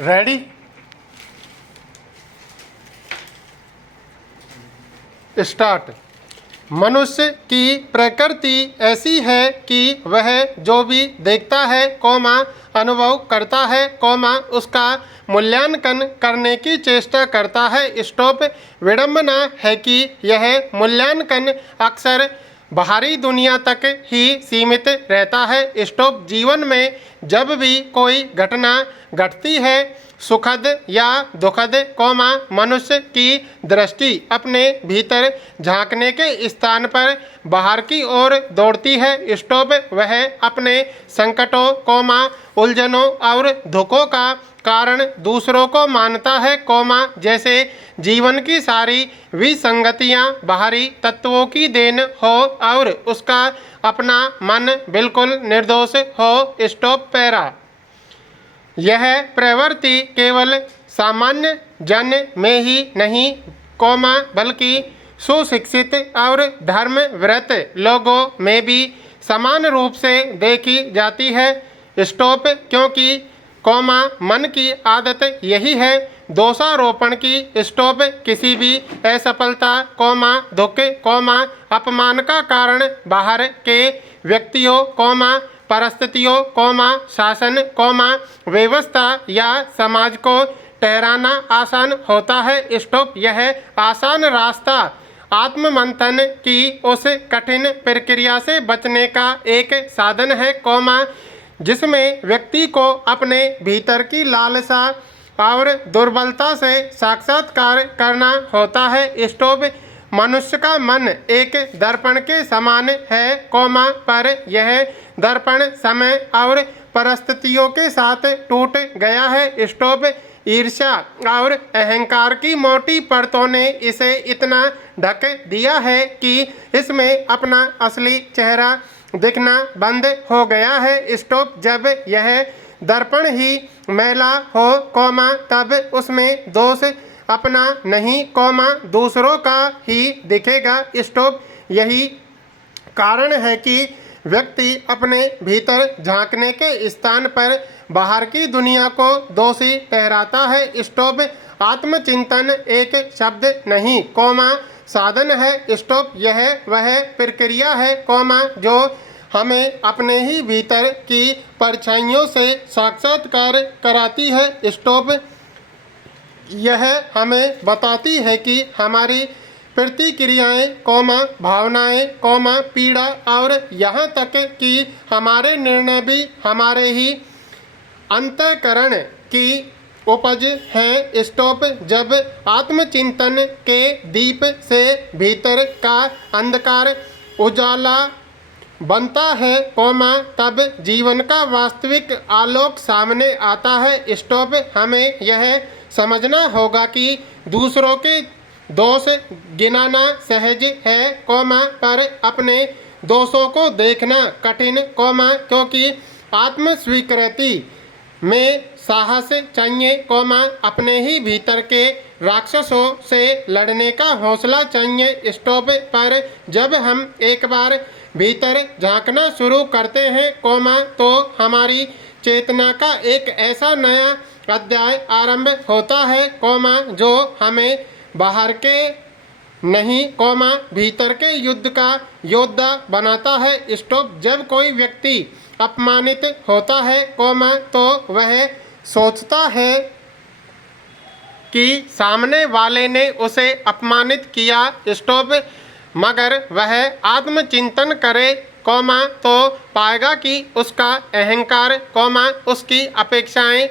Ready start. मनुष्य की प्रकृति ऐसी है कि वह जो भी देखता है अनुभव करता है उसका मूल्यांकन करने की चेष्टा करता है। स्टॉप। विडंबना है कि यह मूल्यांकन अक्सर बाहरी दुनिया तक ही सीमित रहता है। स्टॉप। जीवन में जब भी कोई घटना घटती है, सुखद या दुखद, मनुष्य की दृष्टि अपने भीतर झांकने के स्थान पर बाहर की ओर दौड़ती है। स्टॉप। वह अपने संकटों, उलझनों और दुखों का कारण दूसरों को मानता है, जैसे जीवन की सारी विसंगतियां बाहरी तत्वों की देन हो और उसका अपना मन बिल्कुल निर्दोष हो। स्टॉप। पैरा। यह प्रवृत्ति केवल सामान्य जन में ही नहीं, बल्कि सुशिक्षित और धर्मव्रत लोगों में भी समान रूप से देखी जाती है। स्टॉप। क्योंकि मन की आदत यही है दोषारोपण की। स्टॉप। किसी भी असफलता, दुख, अपमान का कारण बाहर के व्यक्तियों, परिस्थितियों, शासन, व्यवस्था या समाज को ठहराना आसान होता है। स्टॉप। यह आसान रास्ता आत्ममंथन की उस कठिन प्रक्रिया से बचने का एक साधन है, जिसमें व्यक्ति को अपने भीतर की लालसा और दुर्बलता से साक्षात्कार करना होता है। स्टॉप। मनुष्य का मन एक दर्पण के समान है, पर यह दर्पण समय और परिस्थितियों के साथ टूट गया है। स्टॉप। ईर्ष्या और अहंकार की मोटी परतों ने इसे इतना ढक दिया है कि इसमें अपना असली चेहरा दिखना बंद हो गया है। स्टॉप। जब यह दर्पण ही मैला हो, तब उसमें दोष अपना नहीं, दूसरों का ही दिखेगा। स्टॉप। यही कारण है कि व्यक्ति अपने भीतर झांकने के स्थान पर बाहर की दुनिया को दोषी ठहराता है। स्टॉप। आत्मचिंतन एक शब्द नहीं, साधन है। स्टॉप। यह वह प्रक्रिया है, जो हमें अपने ही भीतर की परछाइयों से साक्षात्कार कराती है। स्टॉप। यह हमें बताती है कि हमारी प्रतिक्रियाएं, भावनाएं, पीड़ा और यहाँ तक कि हमारे निर्णय भी हमारे ही अंतःकरण की उपज हैं। स्टॉप। जब आत्मचिंतन के दीप से भीतर का अंधकार उजाला बनता है, तब जीवन का वास्तविक आलोक सामने आता है। स्टॉप। हमें यह समझना होगा कि दूसरों के दोष गिनाना सहज है, पर अपने दोषों को देखना कठिन, क्योंकि आत्मस्वीकृति में साहस चाहिए, अपने ही भीतर के राक्षसों से लड़ने का हौसला चाहिए। स्टॉप। पर जब हम एक बार भीतर झांकना शुरू करते हैं, तो हमारी चेतना का एक ऐसा नया अध्याय आरंभ होता है, जो हमें बाहर के नहीं, भीतर के युद्ध का योद्धा बनाता है। स्टॉप। जब कोई व्यक्ति अपमानित होता है, तो वह सोचता है कि सामने वाले ने उसे अपमानित किया। स्टॉप। मगर वह आत्मचिंतन करे, तो पाएगा कि उसका अहंकार, उसकी अपेक्षाएं,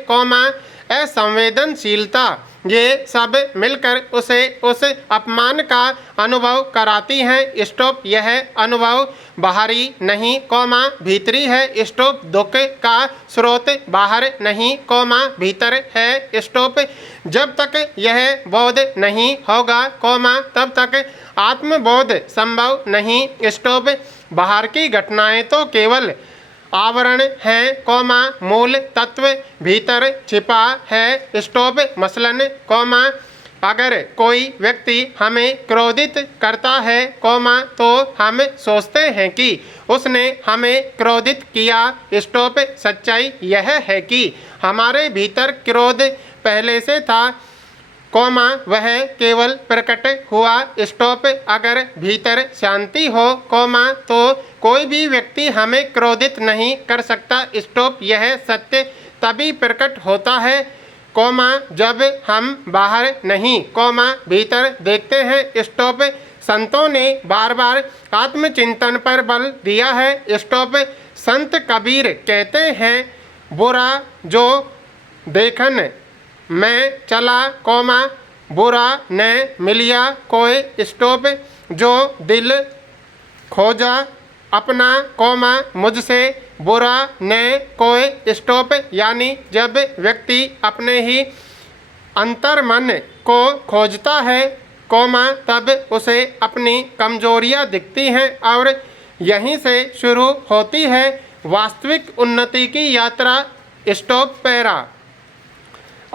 असंवेदनशीलता, ये सब मिलकर उसे उस अपमान का अनुभव कराती हैं। स्टॉप। यह अनुभव बाहरी नहीं, भीतरी है। स्टॉप। दुख का स्रोत बाहर नहीं, भीतर है। स्टॉप। जब तक यह बोध नहीं होगा, तब तक आत्मबोध संभव नहीं। स्टॉप। बाहर की घटनाएं तो केवल आवरण है, मूल तत्व भीतर छिपा है। स्टॉप। मसलन, अगर कोई व्यक्ति हमें क्रोधित करता है, तो हम सोचते हैं कि उसने हमें क्रोधित किया। स्टॉप। सच्चाई यह है कि हमारे भीतर क्रोध पहले से था, कौमा वह केवल प्रकट हुआ। स्टॉप। अगर भीतर शांति हो, कौमा तो कोई भी व्यक्ति हमें क्रोधित नहीं कर सकता। स्टॉप। यह सत्य तभी प्रकट होता है, कौमा जब हम बाहर नहीं, कौमा भीतर देखते हैं। स्टॉप। संतों ने बार बार आत्मचिंतन पर बल दिया है। स्टॉप। संत कबीर कहते हैं, बुरा जो देखन मैं चला, कौमा बुरा न मिलिया कोई। स्टॉप। जो दिल खोजा अपना, कौमा मुझसे बुरा न कोई। स्टॉप। यानी जब व्यक्ति अपने ही अंतर मन को खोजता है, कौमा तब उसे अपनी कमजोरियां दिखती हैं और यहीं से शुरू होती है वास्तविक उन्नति की यात्रा। स्टॉप। पैरा।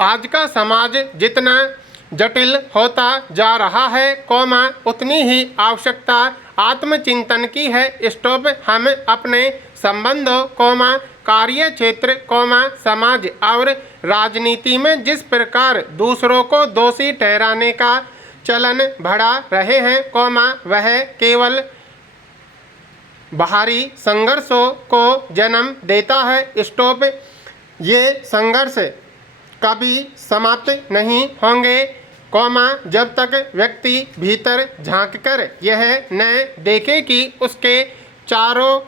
आज का समाज जितना जटिल होता जा रहा है, कौमा उतनी ही आवश्यकता आत्मचिंतन की है। स्टॉप। हम अपने संबंधों, कौमा कार्य क्षेत्र, कौमा समाज और राजनीति में जिस प्रकार दूसरों को दोषी ठहराने का चलन बढ़ा रहे हैं, कौमा वह केवल बाहरी संघर्षों को जन्म देता है। स्टॉप। ये संघर्ष कभी समाप्त नहीं होंगे, कौमा जब तक व्यक्ति भीतर झांककर यह न देखे कि उसके चारों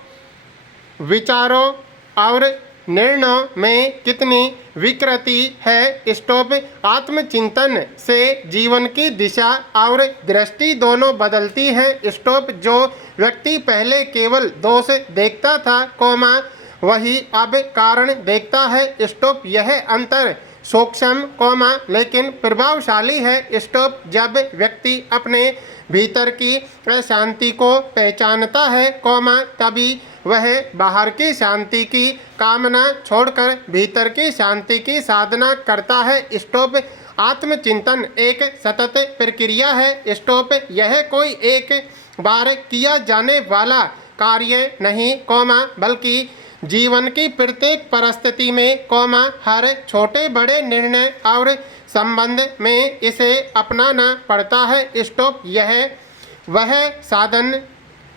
विचारों और निर्णयों में कितनी विकृति है। स्टॉप। आत्मचिंतन से जीवन की दिशा और दृष्टि दोनों बदलती है। स्टॉप। जो व्यक्ति पहले केवल दोष देखता था, कौमा वही अब कारण देखता है। स्टॉप। यह अंतर सूक्ष्म, कौमा लेकिन प्रभावशाली है। स्टॉप। जब व्यक्ति अपने भीतर की अशांति को पहचानता है, कौमा तभी वह बाहर की शांति की कामना छोड़कर भीतर की शांति की साधना करता है। स्टॉप। आत्मचिंतन एक सतत प्रक्रिया है। स्टॉप। यह कोई एक बार किया जाने वाला कार्य नहीं, कौमा बल्कि जीवन की प्रत्येक परिस्थिति में, कौमा हर छोटे बड़े निर्णय और संबंध में इसे अपनाना पड़ता है। स्टॉप। यह वह साधन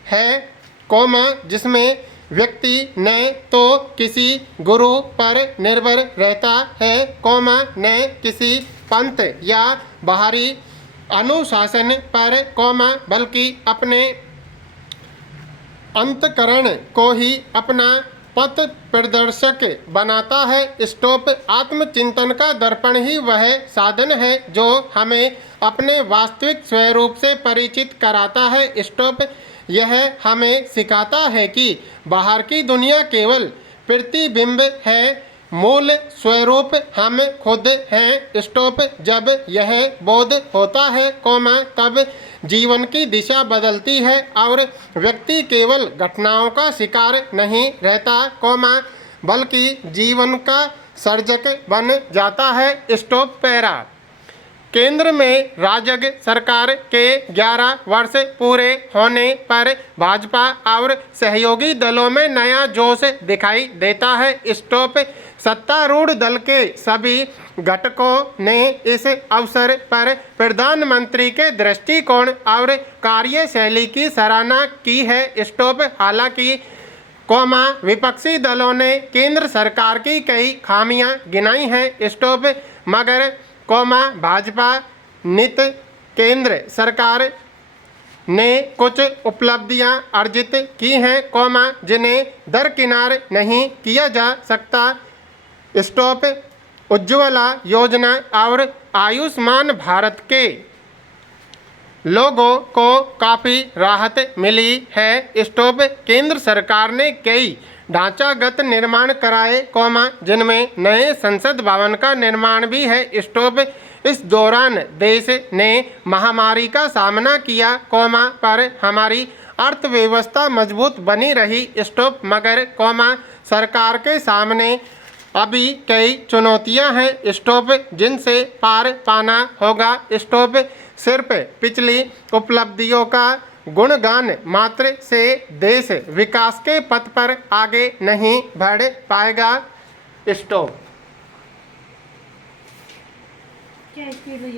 है, कौमा जिसमें व्यक्ति न तो किसी गुरु पर निर्भर रहता है, कौमा न किसी पंथ या बाहरी अनुशासन पर, कौमा बल्कि अपने अंतकरण को ही अपना पथ प्रदर्शक बनाता है। स्टॉप। आत्मचिंतन का दर्पण ही वह साधन है जो हमें अपने वास्तविक स्वरूप से परिचित कराता है। स्टॉप। यह हमें सिखाता है कि बाहर की दुनिया केवल प्रतिबिंब है, मूल स्वरूप हम खुद हैं। स्टॉप। जब यह बोध होता है, कौमा तब जीवन की दिशा बदलती है और व्यक्ति केवल घटनाओं का शिकार नहीं रहता, कौमा बल्कि जीवन का सर्जक बन जाता है। स्टॉप। पैरा। केंद्र में राजग सरकार के 11 वर्ष पूरे होने पर भाजपा और सहयोगी दलों में नया जोश दिखाई देता है। स्टॉप। सत्तारूढ़ दल के सभी घटकों ने इस अवसर पर प्रधानमंत्री के दृष्टिकोण और कार्यशैली की सराहना की है। स्टॉप। हालांकि, कौमा विपक्षी दलों ने केंद्र सरकार की कई खामियां गिनाई हैं। स्टॉप। मगर, कौमा भाजपा नित केंद्र सरकार ने कुछ उपलब्धियां अर्जित की हैं, कौमा जिन्हें दरकिनार नहीं किया जा सकता। स्टॉप। उज्ज्वला योजना और आयुष्मान भारत के लोगों को काफ़ी राहत मिली है। स्टॉप। केंद्र सरकार ने कई ढांचागत निर्माण कराए, कौमा जिनमें नए संसद भवन का निर्माण भी है। स्टॉप। इस दौरान देश ने महामारी का सामना किया, कौमा पर हमारी अर्थव्यवस्था मजबूत बनी रही। स्टॉप। मगर, कौमा सरकार के सामने अभी कई चुनौतियां हैं। स्टॉप। जिनसे पार पाना होगा। स्टॉप। सिर्फ पिछली उपलब्धियों का गुणगान मात्र से देश विकास के पथ पर आगे नहीं बढ़ पाएगा। स्टॉप। क्या स्पीड हुई